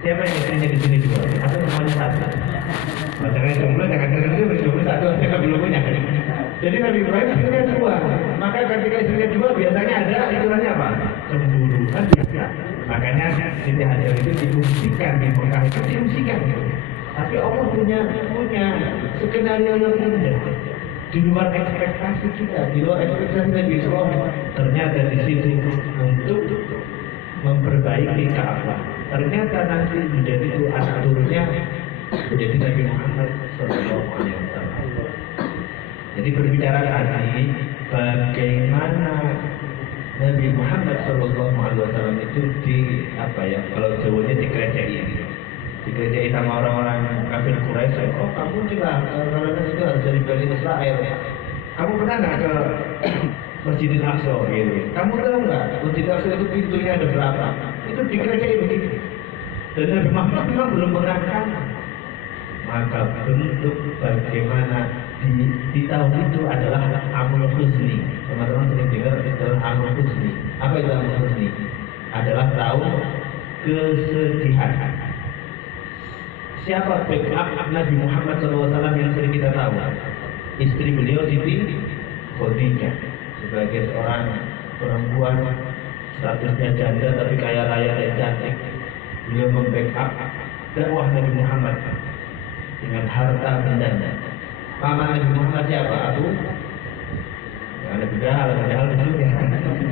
Siapa yang istrinya di sini dua? Atau semuanya satu? Jangan jomblo, jangan terus berjomblo satu aja belum punya. Jadi Nabi Ibrahim istrinya dua. Maka ketika istrinya dua biasanya ada istilahnya apa? Cemburu kan biasa. Makanya Siti Hajar itu diungsikan di Mekah itu diungsikan. Tapi Allah punya skenario yang indah. Di luar ekspektasi kita, di luar ekspektasi Nabi Ibrahim. Ternyata di situ untuk memperbaiki Ka'bah. Ternyata nanti menjadi itu aturnya menjadi Nabi Muhammad SAW. Jadi berbicara tadi bagaimana Nabi Muhammad SAW itu kalau Jawanya dikerjai sama orang-orang kafir Quraisy. Oh kamu juga karena itu harus dari Bani Israel. Kamu pernah nggak ke Masjidil Aqsa gitu? Kamu tahu nggak Masjidil Aqsa itu pintunya ada berapa? Itu dikerjai begitu. Dan Nabi Muhammad memang belum pernah ke sana. Maka bentuk bagaimana di tahun itu adalah Amul Husni. Teman-teman sering dengar istilah Amul Husni. Apa itu Amul Husni? Adalah tahun kesedihan. Siapa backup Nabi Muhammad SAW yang sering kita tahu? Istri beliau Siti Khadijah sebagai seorang perempuan statusnya janda tapi kaya raya dan cantik. Beliau membackup dakwah Nabi Muhammad dengan harta bendanya. Paman Nabi Muhammad siapa? Abu Jahal disuruh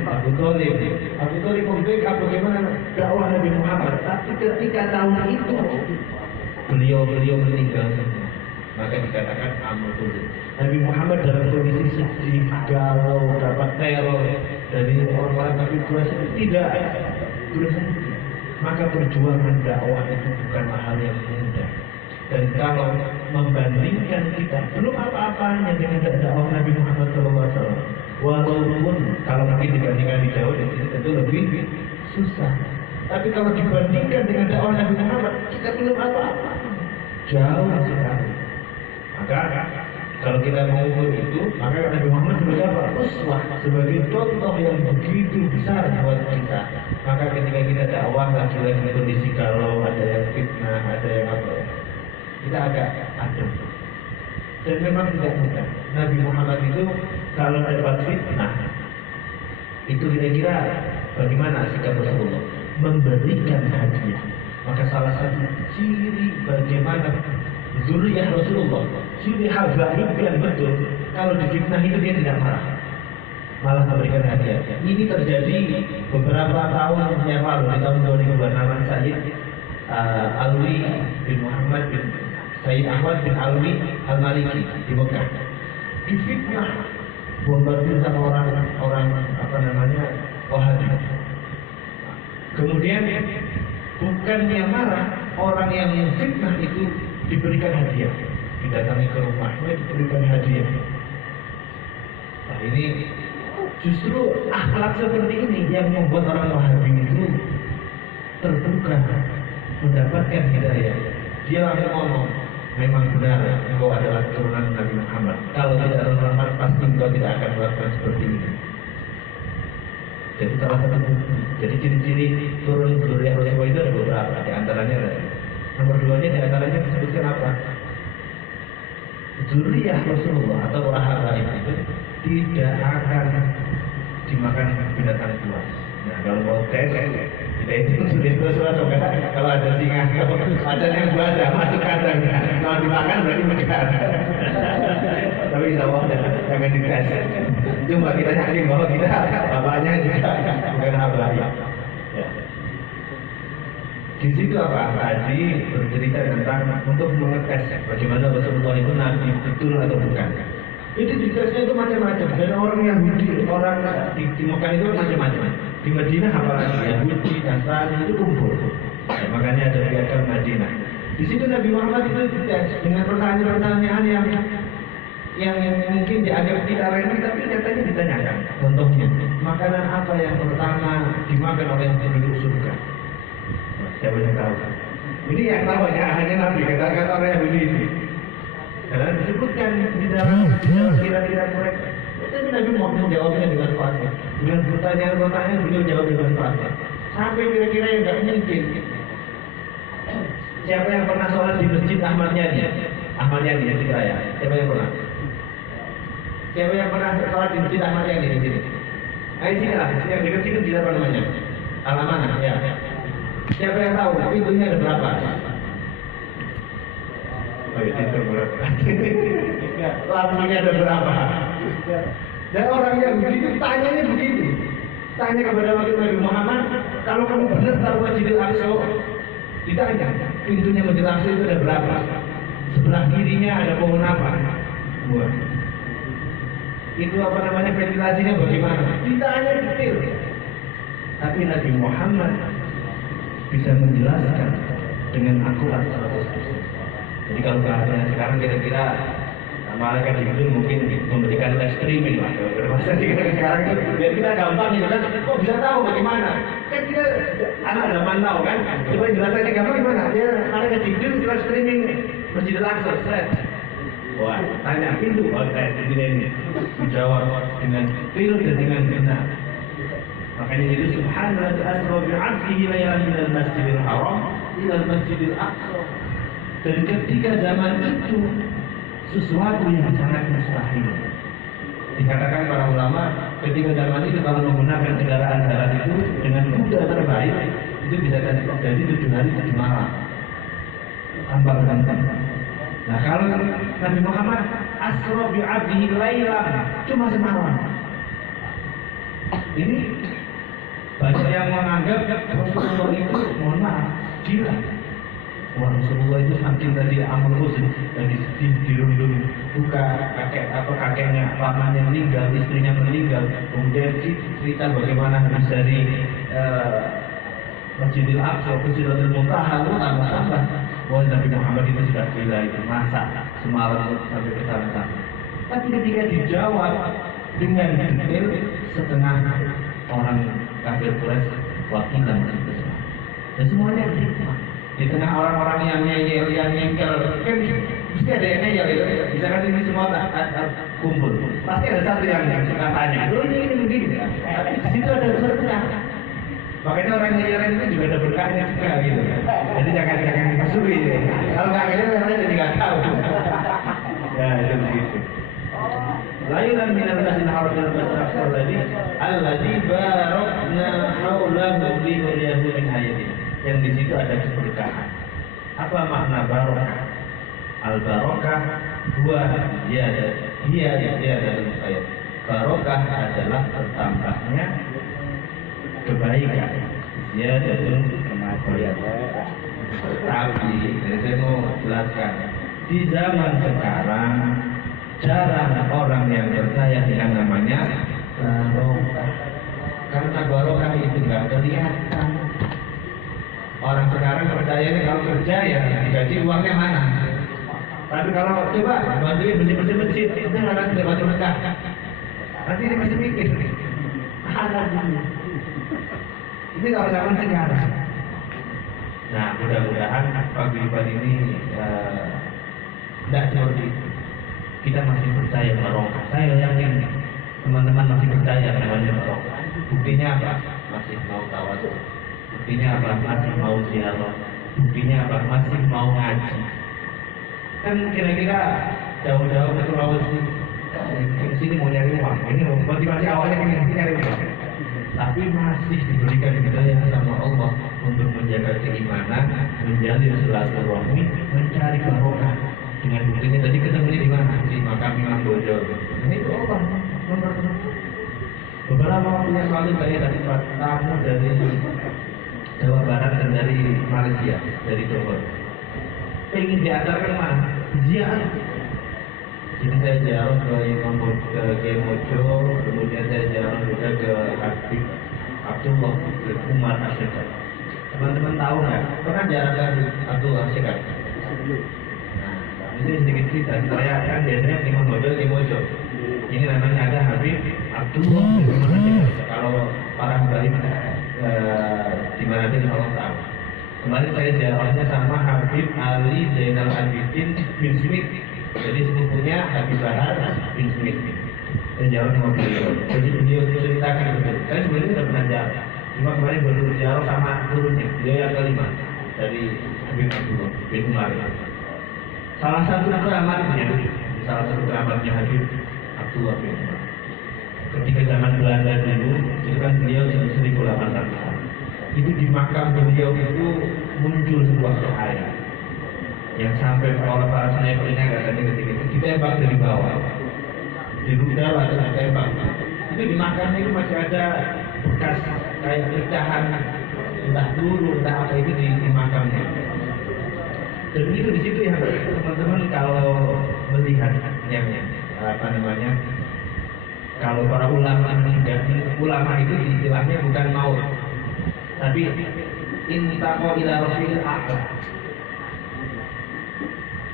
Abu Thalib. Abu Thalib membackup bagaimana dakwah Nabi Muhammad. Tapi ketika tahun itu beliau meninggal semua. Maka dikatakan Amul Husni. Nabi Muhammad dalam kondisi sedih, galau, dapat teror dari orang-orang kafir Quraisy tidak berusaha. Maka perjuangan dakwah itu bukanlah hal yang mudah. Dan kalau membandingkan kita belum apa-apanya dengan dakwah Nabi Muhammad SAW, walaupun kalau mungkin dibandingkan di jauh itu lebih susah. Tapi kalau dibandingkan dengan dakwah Nabi Muhammad, kita belum apa-apa, jauh sekali. Maka kalau kita mengukur itu, maka Nabi Muhammad sebagai apa? Uswah, sebagai contoh yang begitu besar buat kita. Maka ketika kita dakwah lagi kondisi galau, ada yang fitnah, ada yang apa ya, kita agak adem. Dan memang tidak mudah. Nabi Muhammad itu kalau dapat fitnah, itu kira-kira bagaimana sikap Rasulullah? Memberikan hadiah. Maka salah satu ciri bagaimana zuriyah Rasulullah, ciri habaib yang betul, kalau difitnah itu dia tidak marah, malah memberikan hadiah. Ini terjadi beberapa tahun yang lalu, di tahun 2006 Sayyid Alwi bin Muhammad bin Sayyid Ahmad bin Alwi Al-Maliki di Mekah difitnah, bombardir sama orang Wahabi. Kemudian bukannya marah, orang yang fitnah itu diberikan hadiah, didatangi ke rumahnya diberikan hadiah. Nah ini justru akhlak seperti ini yang membuat orang Wahabi itu terbuka, mendapatkan hidayah. Dia langsung ngomong, memang benar engkau adalah keturunan Nabi Muhammad. Kalau tidak Muhammad pasti engkau tidak akan melakukan seperti ini. Jadi salah satu bukti. Jadi ciri-ciri turun zuriyah Rasulullah itu ada beberapa. Di antaranya nomor 2-nya di antaranya disebutkan apa? Zuriyah Rasulullah atau para habaib itu tidak akan dimakan binatang buas. Nah kalau mau tes, kita itu zuriyah Rasulullah. Kalau ada singa, ada yang buas ya masuk kandang. Kalau dimakan berarti bukan. Tapi insya Allah jangan dites. Cuma kita yakin bahwa kita bapaknya juga bukan habaib. Ya. Di situ apa? Tadi bercerita tentang untuk mengetes bagaimana Rasulullah itu nabi betul atau bukan. Itu ditesnya itu macam-macam. Dan orang Yahudi, orang di Mekah itu macam-macam. Di Madinah apalagi Yahudi, Nasrani itu kumpul. Ya, makanya ada piagam Madinah. Di situ Nabi Muhammad itu dites dengan pertanyaan-pertanyaan yang mungkin dianggap tidak remeh, tapi nyatanya ditanyakan. Contohnya, makanan apa yang pertama dimakan oleh penduduk surga? Siapa yang tahu? Ini yang tahu hanya Nabi, kata-kata orang Yahudi ini. Karena disebutkan di dalam kira-kira mereka. Tapi Nabi Muhammad menjawabnya dengan fasih. Dengan pertanyaan-pertanyaan beliau jawab dengan fasih. Sampai kira-kira yang tidak mungkin. Siapa yang pernah sholat di Masjid Ahmad Yani? Ahmad Yani ya, Raya. Siapa yang pernah? Siapa yang pernah sholat di Masjid Ahmad Yani di sini? Ayo sini lah, yang dekat sini di apa namanya? Al-Amanah, ya. Siapa yang tahu? Pintunya ada berapa? Oh, itu berapa? Lampunya ada berapa? Dan orang yang begitu tanyanya begitu. Tanya kepada Nabi Muhammad, kalau kamu benar tahu Masjidil Aqsa, ditanya, pintunya Masjidil Aqsa itu ada berapa? Sebelah kirinya ada pohon apa? Buah. Itu apa namanya, ventilasinya bagaimana? Ditanya detail. Tapi Nabi Muhammad bisa menjelaskan dengan akurat 100%. Jadi kalau bahasanya sekarang kira-kira malaikat Jibril mungkin memberikan live streaming lah. Bahasa sekarang itu biar kita gampang gitu kan. Kok bisa tahu bagaimana? Kan kita anak zaman now kan. Coba jelasannya gampang gimana? Dia malaikat Jibril live streaming Masjidil Aqsa. Wah, tanya pintu. Oh, saya ini dijawab dengan detail dan dengan benar. Makanya itu subhanallah asra bi 'abdihi laylan min al-masjidil haram ila al-masjidil aqsa. Dan ketika zaman itu sesuatu yang sangat mustahil. Dikatakan para ulama ketika zaman itu kalau menggunakan kendaraan darat itu dengan kuda terbaik itu bisa terjadi 7 hari 7 malam tanpa berhenti. Nah kalau Nabi Muhammad asra bi 'abdihi laylan cuma semalam. Ini banyak yang menganggap Rasulullah itu mohon maaf gila. Wah, Rasulullah itu saking tadi amal khusus tadi sedih dirundung duka kakeknya pamannya meninggal, istrinya meninggal, kemudian cerita bagaimana habis dari Masjidil Aqsa ke Sidratul Muntaha tambah. Wah, Nabi Muhammad itu sudah gila itu masa semalam sampai ke sana. Tapi ketika dijawab dengan detail setengah orang kafir Quraisy wakilan masih besar. Dan semuanya hikmah. Di tengah orang-orang yang ngeyel, yang nyengkel, kan mesti ada yang ngeyel itu. Misalkan ini semua kumpul, pasti ada satu yang suka tanya. Loh ini begini. Di situ ada berkah. Makanya orang ngeyelin itu juga ada berkahnya juga gitu. Jadi jangan dimasuki. Kalau nggak ngeyel, orang jadi nggak tahu. Ya itu begitu. Lailan min al-masjidil haram ila al-masjidil aqsa alladzi barakna haulahu li nuriyahu min ayatina. Yang di situ ada keberkahan. Apa makna barokah? Al-barokah dia dalam ayat. Barokah adalah bertambahnya kebaikan. Dia dalam kemajuan. Tapi saya mau jelaskan di zaman sekarang jarang orang yang percaya dengan namanya barokah. Karena barokah itu nggak kelihatan. Orang sekarang percayanya kalau kerja ya digaji uangnya mana. Tapi kalau coba bantuin bersih masjid, itu orang tidak bantu berkah. Nanti dia masih mikir, ada dulu. Ini kalau zaman sekarang. Nah, mudah-mudahan pagi-pagi ini tidak seperti itu. Kita masih percaya barokah. Saya yakin teman-teman masih percaya namanya barokah. Buktinya apa? Masih mau tawadhu. Buktinya apa? Masih mau ziarah. Buktinya apa? Masih mau ngaji. Kan kira-kira jauh-jauh ke Sulawesi ke sini mau nyari uang. Ini motivasi awalnya nyari uang. Tapi masih diberikan hidayah sama Allah untuk menjaga keimanan, menjalin silaturahmi, mencari barokah. Dengan buktinya tadi ketemu di mana? Di makam Imam Bonjol. Ini itu Allah. Beberapa waktu yang lalu saya dapat tamu dari Jawa Barat dan dari Malaysia, dari Johor. Ingin diantarkan mana? Ziarah. Jadi saya ziarah ke Kiai Mojo, kemudian saya ziarah juga ke Habib Abdullah ke Umar Asyikar. Teman-teman tahu nggak? Pernah ziarah ke Abdullah Asyikar? Nah, ini sedikit cerita. Saya kan biasanya Imam Mojo, Kiai Mojo. Ini namanya ada Habib Abdullah ke Umar Asyikar. Kalau para Habib di mana dia Allah tahu. Kemarin saya ziarahnya sama Habib Ali Zainal Abidin bin Smith. Jadi sepupunya Habib Bahar bin Smith. Saya ziarah sama beliau. Jadi beliau ceritakan betul. Saya sebenarnya sudah pernah ziarah. Cuma kemarin baru ziarah sama turunnya. Beliau yang kelima. dari Habib Abdullah bin Umar. Salah satu keramatnya Habib Abdullah bin Umar. Ketika zaman Belanda dulu, itu kan beliau 1800-an. Itu di makam beliau itu muncul sebuah cahaya yang sampai para snipernya katanya ketika itu ditembak dari bawah, di rudal atau ditembak. Itu di makam itu masih ada bekas kayak pecahan, entah peluru, entah apa itu di makamnya. Dan itu di situ ya teman-teman, kalau melihat yang apa namanya, kalau para ulama meninggal, ulama itu istilahnya bukan maut, tapi intaqo ila rafiqil a'la.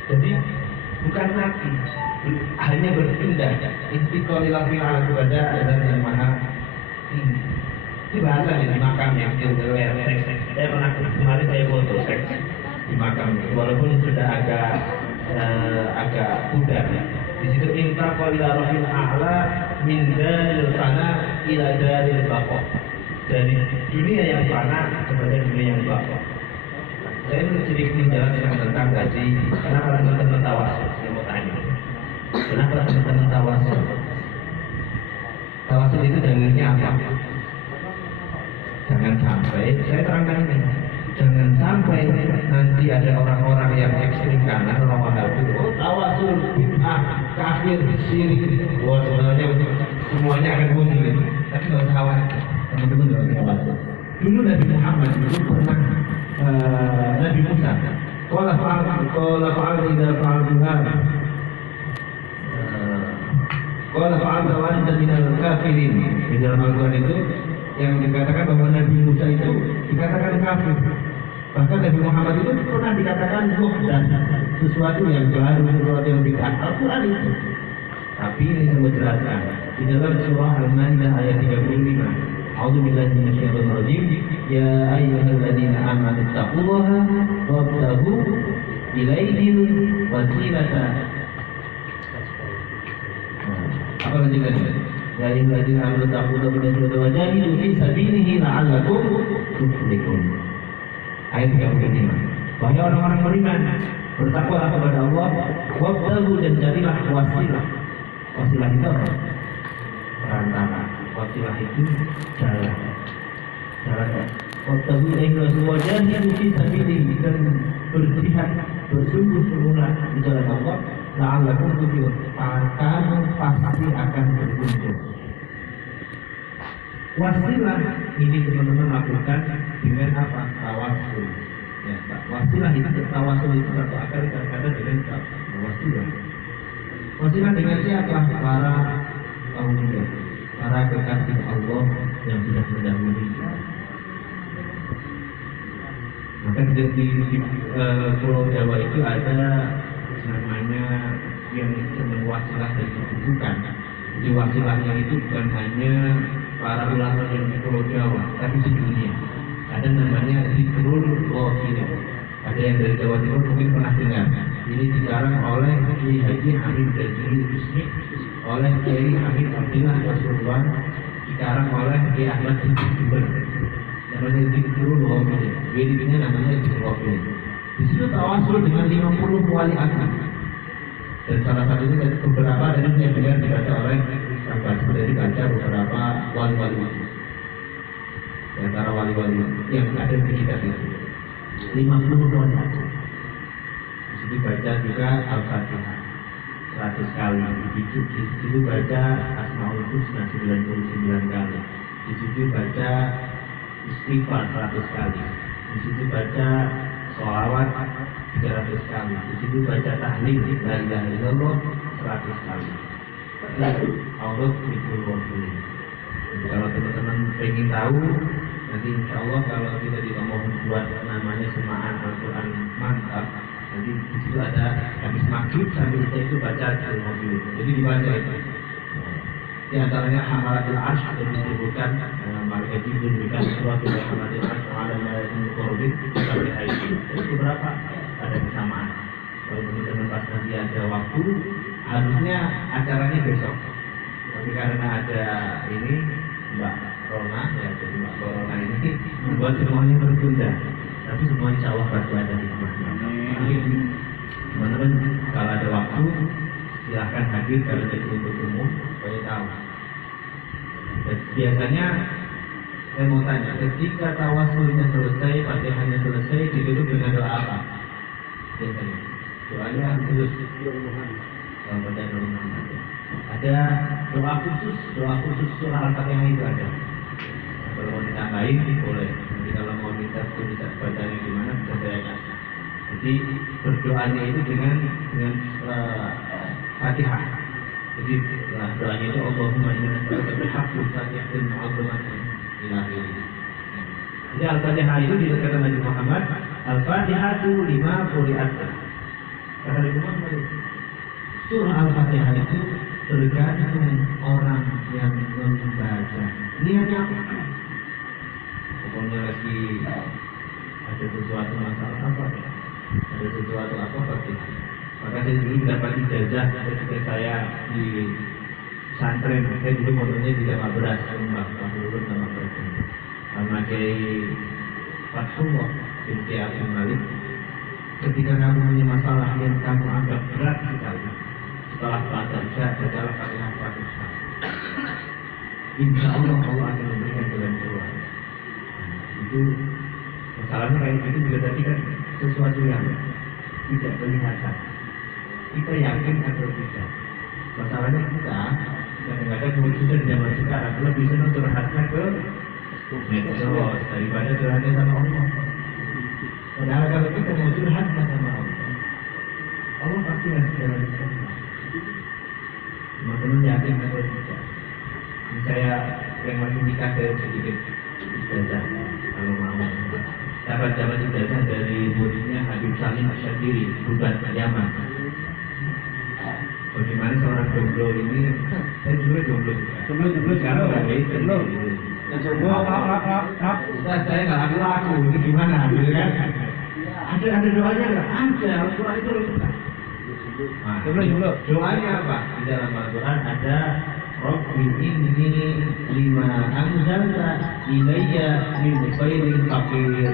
Jadi bukan mati, hanya berpindah. Intaqo ila rafiqil a'la kepada Allah yang maha tinggi. Ini bahasa di makamnya. Saya pernah kemarin saya foto seks di makamnya, walaupun sudah agak pudar. Di situ intaqo ila rafiqil a'la min daril fana ila daril baqa, dari dunia yang fana kepada dunia yang baqa. Saya sedikit menjelaskan tentang tadi kenapa teman-teman tawasul. Saya mau tanya, kenapa teman-teman tawasul? Tawasul itu dalilnya apa? Jangan sampai, saya terangkan ini, jangan sampai nanti ada orang-orang yang ekstrim kanan, orang Wahabi, oh tawasul bid'ah, kafir, syirik, wah sebenarnya semuanya akan muncul itu. Tapi nggak usah khawatir, teman-teman nggak usah khawatir. Dulu Nabi Muhammad itu pernah Nabi Musa, qala fa'al idza fa'altuha qala fa'al wa anta minal kafirin. Di dalam Al-Qur'an itu yang dikatakan bahwa Nabi Musa itu dikatakan kafir. Bahkan Nabi Muhammad itu pernah dikatakan muhdas, sesuatu yang baru, sesuatu yang bid'ah. Al-Qur'an itu. Tapi ini saya jelaskan di dalam surah Al-Maidah ayat 35. A'udzubillahi minasyaitonir rajim. Ya ayyuhalladzina amanu taqullaha wabtaghu ilaihil wasilata. Apa lanjutannya? Ya ayyuhalladzina amanu taqullaha wajahidu fi sabilihi la'allakum tuflihun. Ayat 35. Wahai orang-orang beriman, bertakwalah kepada Allah, wabtaghu, dan carilah wasilah. Wasilah itu apa? Perantara. Wasilah itu jalan. Wabtaghu ilaihil wajahidu fi sabilihi, dan berjihad bersungguh-sungguhlah di jalan Allah, la'allakum tuflihun, kamu pasti akan beruntung. Wasilah ini teman-teman lakukan dengan apa? Tawasul. Ya, wasilah itu, tawasul itu satu akar kata dengan wasilah. Wasilah dengan siapa? Para aulia, para kekasih Allah yang sudah mendahului. Maka di Pulau Jawa itu ada namanya yang disebut wasilah dan kebubukan. Di wasilahnya itu bukan hanya para ulama yang di Pulau Jawa, tapi di dunia. Ada namanya Zikrul Wafilah. Ada yang dari Jawa Timur mungkin pernah dengar. Ini dikarang oleh Kiai Haji Hamid Jazuli Husni, oleh Kiai Hamid Abdillah Rasulullah, dikarang oleh Kiai Ahmad Siddiq Jember. Namanya Zikrul Wafilah. Wiridinya namanya Zikrul Wafilah. Di situ tawasul dengan 50 wali agama. Dan salah satunya beberapa dari saya dengar dibaca oleh dari baca beberapa wali-wali di antara wali-wali yang ada di kitab itu 50 wali. Di situ baca juga Al-Fatihah 100 kali, di situ baca Asmaul Husna 99 kali, di situ baca Istighfar 100 kali, di situ baca sholawat 300 kali, di situ baca tahlil la ilaha illallah 100 kali. Allah Zikrul. Kalau teman-teman pengen tahu, nanti insya Allah kalau kita mau membuat namanya semaan Al-Quran mantap, nanti di situ ada habis maghrib sambil itu baca Zikrul. Jadi dibaca itu. Di antaranya Hamalatul Arsh yang disebutkan Malaikat Jibril diberikan surat dari Hamalatul Arsh ada Malaikul Qurbin sampai ayat itu. Beberapa ada kesamaan. Kalau teman-teman pas nanti ada waktu, harusnya acaranya besok. Tapi karena ada ini Mbak Rona, ya jadi Mbak Corona ini membuat semuanya tertunda. Tapi semua insya Allah bantuan dari teman-teman. Jadi teman-teman kalau ada waktu silahkan hadir kalau jadi untuk umum supaya tahu. Dan biasanya saya mau tanya, ketika tawasulnya selesai, fatihahnya selesai, ditutup dengan doa apa? Biasanya doanya khusus. Kalau baca doa Muhammad ada doa khusus surah Al-Fatihah itu ada. Kalau mau ditambahin boleh. Nanti kalau mau minta bisa bacanya gimana bisa saya kasih. Jadi berdoanya itu dengan Fatihah. Jadi doanya itu Allahumma inna nas'aluka bihaqqil Fatihatin mu'azzamatin ilahi. Jadi Al-Fatihah itu dikatakan Nabi Muhammad, Al-Fatihatu lima quri'at. Kata Nabi Muhammad, surah Al-Fatihah itu tergantung orang yang membaca. Niatnya apa? Pokoknya lagi ada sesuatu masalah apa? Ada sesuatu apa pasti. Maka saya dulu dapat ijazah ketika saya di pesantren. Saya dulu modelnya di Jawa Beras, Pak nama beras. Sama Kiai Fathullah bin Kiai Abdul Malik. Ketika kamu punya masalah yang kamu anggap berat sekali, setelah baca bacalah Fatihah Fatihah. Insya Allah Allah akan memberikan jalan keluar. Itu masalahnya kayak gitu juga tadi kan sesuatu yang tidak kelihatan. Kita yakin atau tidak. Masalahnya kita kadang-kadang khususnya di zaman sekarang lebih senang curhatnya ke medsos daripada curhatnya sama Allah. Padahal kalau kita mau curhatnya sama Allah, Allah pasti ngasih jalan keluar. Teman-teman yakin atau tidak? Saya yang masih nikah dari sedikit ijazah kalau mau dapat ijazah dari muridnya Habib Salim Asyadiri Buban Yaman. Bagaimana seorang jomblo ini? Saya juga jomblo sekarang Ustaz saya nggak laku ini gimana gitu kan? Ada doanya nggak? Ada, doa itu lengkap. Nah, doanya apa? Di dalam Al-Quran ada Rabbi inni lima anzalta ilayya min khairin faqir.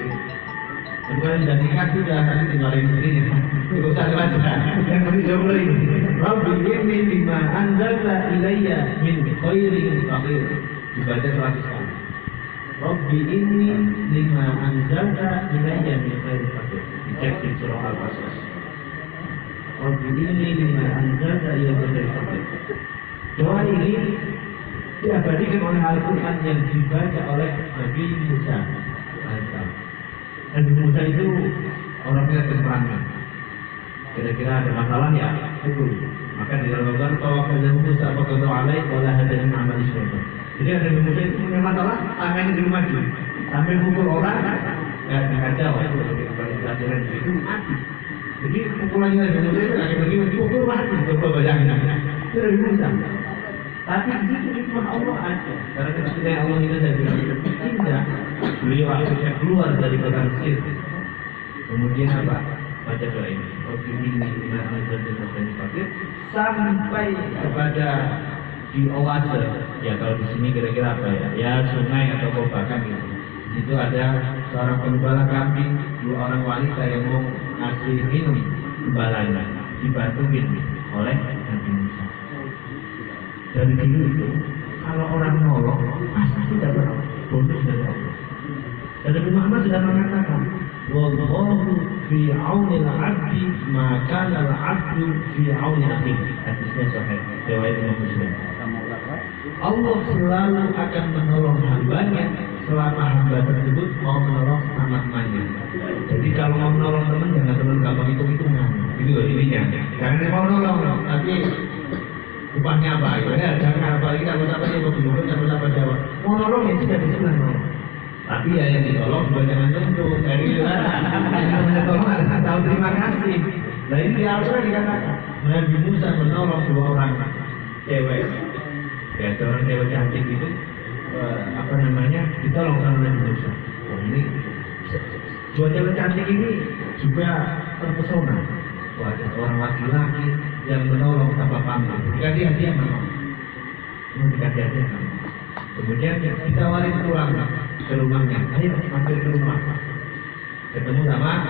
Kemudian sudah nikah sudah, nanti tinggalin istrinya. Tidak usah baca. Yang penting jomblo ini. Rabbi inni lima anzalta ilayya min khairin faqir. Dibaca 100 kali. Rabbi inni lima anzalta ilayya min khairin faqir. Dicek di surah Al-Qasas. Rabbi inni lima anzalta ilayya min khairin faqir. Doa ini diabadikan oleh Al-Quran yang dibaca oleh Nabi Musa AS. Nabi Musa itu orangnya temperamental. Kira-kira ada masalah ya, pukul. Maka di dalam Al-Quran tawakal Nabi Musa apakah alaih wala hadarin amal syaitan. Jadi Nabi Musa itu punya masalah, tangannya di rumah dulu. Sampai pukul orang, nggak sengaja waktu di pelajaran itu mati. Jadi pukulannya Nabi Musa itu kayak begini, pukul mati. Coba bayangin. Itu Nabi Musa. Tapi di situ hikmah Allah ada. Karena ketika Allah itu saya bilang indah, beliau akhirnya keluar dari kota Mesir. Kemudian apa? Baca doa ini. Rabbi inni lima anzalta ilayya fakir sampai kepada di oase. Ya kalau di sini kira-kira apa ya? Ya sungai atau kobakan gitu. Itu ada seorang pengembala kambing, 2 orang wanita yang mau ngasih minum gembalanya, dibantuin oleh Nabi Musa. Dari dulu itu, kalau orang nolong pasti dapat bonus dari Allah. Dan Nabi Muhammad sudah mengatakan, wallahu fi aunil abdi maka al abdu fi auni akhihi. Hadisnya sahih, riwayat Imam Muslim. Allah selalu akan menolong hambanya selama hamba tersebut mau menolong teman-temannya. Jadi kalau mau menolong teman jangan teman gampang hitung-hitungan. Itu intinya. Jangan mau nolong, tapi upahnya apa? Ya, jangan apalagi kalau sampai dia bergumul, kalau sampai jawab. Mau nolong ya tidak disuruh nolong. Tapi ya yang ditolong juga jangan tuntut. Dari itu kan, yang namanya tolong harus tahu terima kasih. Nah ini di Al-Quran dikatakan Nabi Musa menolong 2 orang cewek. Ya, seorang cewek cantik itu apa namanya ditolong sama Nabi Musa. Oh ini 2 cewek cantik ini juga terpesona. Wah, ada seorang laki-laki yang menolong tanpa pamrih. Dikasih hadiah menolong. Dikasih hadiah menolong. Kemudian ditawarin pulang ke rumahnya. Ayo mampir ke rumah. ketemu sama